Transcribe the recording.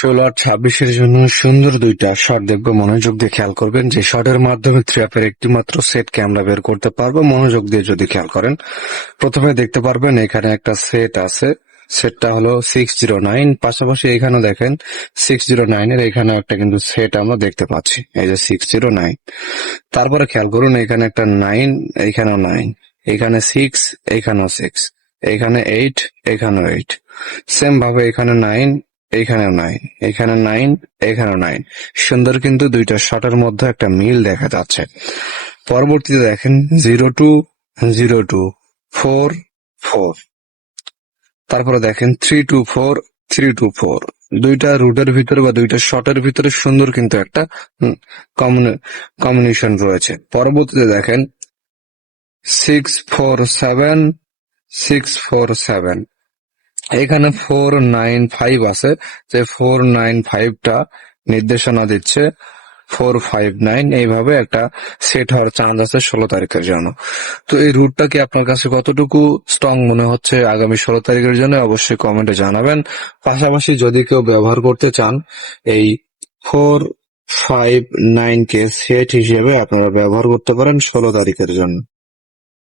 16 আর 26-এর জন্য সুন্দর দুইটা শট দেখবো, মনোযোগ দিয়ে খেয়াল করবেন। যে শটের মাধ্যমে থ্রি একটি মাত্র সেটকে আমরা বের করতে পারবো। মনোযোগ দিয়ে যদি খেয়াল করেন, প্রথমে দেখতে পারবেন এখানে একটা সেট আছে। সেটটা হলো 609। পাশাপাশি এখানে দেখেন 609-এর এখানে একটা কিন্তু সেট আমরা দেখতে পাচ্ছি, এই যে 609। তারপরে খেয়াল করুন এখানে একটা 9, এইখানেও 9, এখানে 6, এইখানেও 6, এখানে 8, এখানেও 8। সেম ভাবে এখানে 9, এইখানেও 9, এখানে 9, এখানেও 9। সুন্দর কিন্তু দুইটা শটের মধ্যে একটা মিল দেখা যাচ্ছে। পরবর্তীতে দেখেন 02, 02, 4, 4। তারপরে দেখেন 324, 324। দুইটা রুটের ভিতরে বা দুইটা শটের ভিতরে সুন্দর কিন্তু একটা কম্বিনেশন রয়েছে। পরবর্তীতে দেখেন 647, 647। এখানে 495 আছে, যে 495টা নির্দেশনা দিচ্ছে 459। এইভাবে একটা সেট হওয়ার চান্স আছে 16 তারিখের জন্য। তো এই রুটটা কি আপনার কাছে কতটুকু স্ট্রং মনে হচ্ছে আগামী 16 তারিখের জন্য অবশ্যই কমেন্টে জানাবেন। পাশাপাশি যদি কেউ ব্যবহার করতে চান, এই 459 কে সেট হিসেবে আপনারা ব্যবহার করতে পারেন 16 তারিখের জন্য।